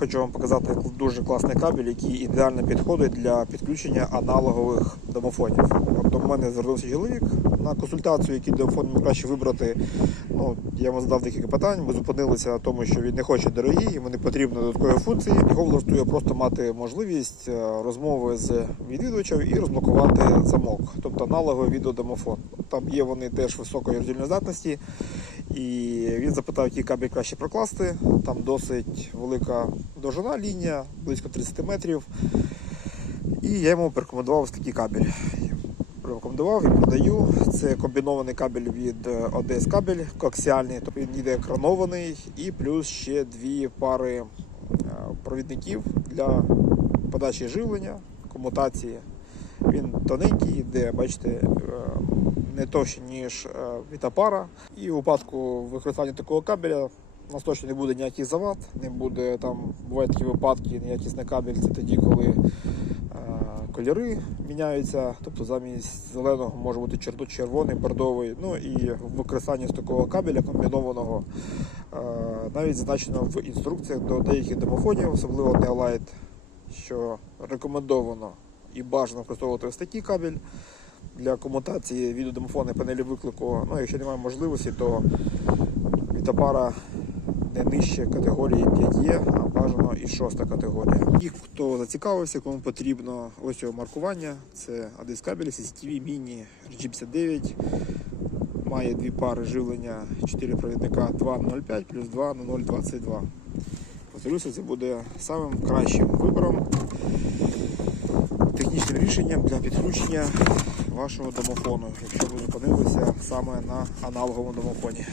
хочу вам показати дуже класний кабель, який ідеально підходить для підключення аналогових домофонів. От до мене звернувся чоловік на консультацію, який домофон йому краще вибрати. Ну, я йому задав декілька питань. Ми зупинилися на тому, що він не хоче дорогі, йому не потрібно додаткові функції. Його влаштує просто мати можливість е, розмови з відвідувачем і розблокувати замок, тобто аналоговий відеодомофон. Там є вони теж високої роздільної здатності. І він запитав, який кабель краще прокласти. Там досить велика довжина лінія, близько 30 метрів. І я йому порекомендував ось такий кабель. Порекомендував і продаю. Це комбінований кабель від ODS кабель, коаксіальний, тобто він йде екранований, і плюс ще дві пари е, провідників для подачі живлення, комутації. Він тоненький, йде, бачите, е, не товще, ніж е, вітапара. І у випадку використання такого кабеля у нас точно не буде ніяких завад, не буде там, бувають такі випадки, неякісний кабель це тоді, коли е, кольори міняються. Тобто замість зеленого може бути червоний, бордовий. Ну і в використанні з такого кабеля комбінованого е, навіть зазначено в інструкціях до деяких домофонів, особливо Neolight, що рекомендовано і бажано використовувати ось такий кабель для комутації відеодомофонної панелі виклику. Ну, якщо немає можливості, то вітапара не нижче категорії 5Е, а бажано і 6 категорія. І хто зацікавився, кому потрібно ось його маркування, це ADS кабель CCTV Mini RG59. Має дві пари живлення, 4 провідника 2.05 плюс 2 на 0.22. Повторюся, це буде самим кращим вибором, технічним рішенням для підключення вашого домофону, якщо ви зупинилися саме на аналоговому домофоні.